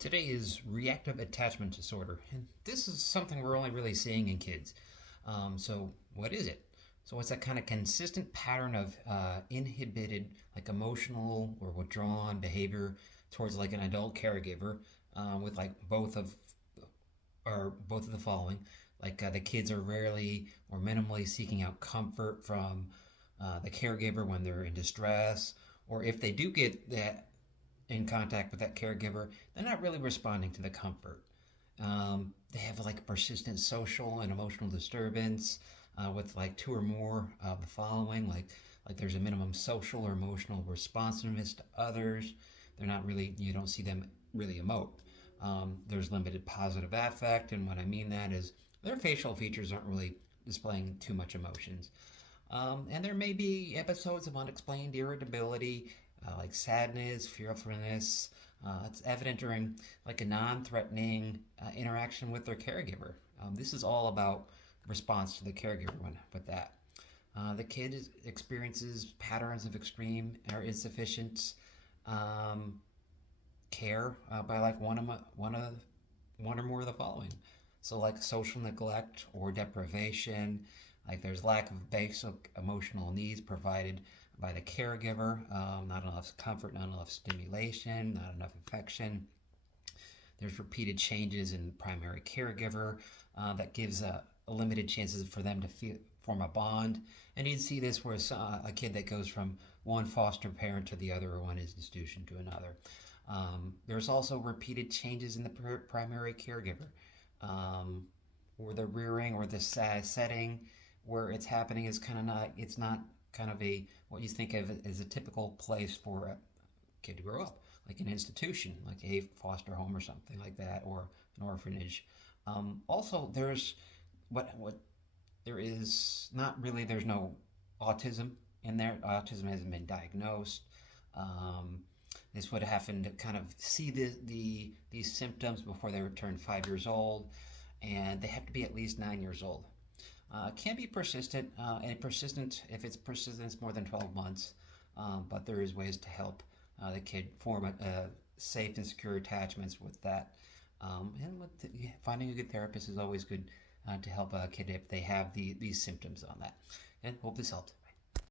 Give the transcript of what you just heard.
Today is reactive attachment disorder, and this is something we're only really seeing in kids. So, what is it? So, it's that kind of consistent pattern of inhibited, like emotional or withdrawn behavior towards like an adult caregiver, with like both of the following. Like the kids are rarely or minimally seeking out comfort from the caregiver when they're in distress, or if they do get that in contact with that caregiver, they're not really responding to the comfort. They have like persistent social and emotional disturbance with like two or more of the following, like there's a minimum social or emotional responsiveness to others. They're not really, you don't see them really emote. There's limited positive affect, and what I mean that is their facial features aren't really displaying too much emotions. And there may be episodes of unexplained irritability, like sadness, fearfulness. It's evident during like a non-threatening interaction with their caregiver. This is all about response to the caregiver with that. The kid experiences patterns of extreme or insufficient um, care by like one or more of the following. So like social neglect or deprivation, like there's lack of basic emotional needs provided by the caregiver, not enough comfort, not enough stimulation, not enough affection. There's repeated changes in primary caregiver that gives a limited chances for them to form a bond. And you'd see this where a kid that goes from one foster parent to the other or one institution to another. There's also repeated changes in the primary caregiver, or the rearing or the setting where it's happening is kind of not. It's not kind of a what you think of as a typical place for a kid to grow up, like an institution, like a foster home or something like that, or an orphanage. Also, there's what there is not really. There's no autism in there. Autism hasn't been diagnosed. Um, this would happen to kind of see these symptoms before they turn 5 years old, and they have to be at least 9 years old. Can be persistent, and persistent if it's persistence more than 12 months, but there is ways to help the kid form safe and secure attachments with that. Finding a good therapist is always good to help a kid if they have these symptoms on that. And hope this helped.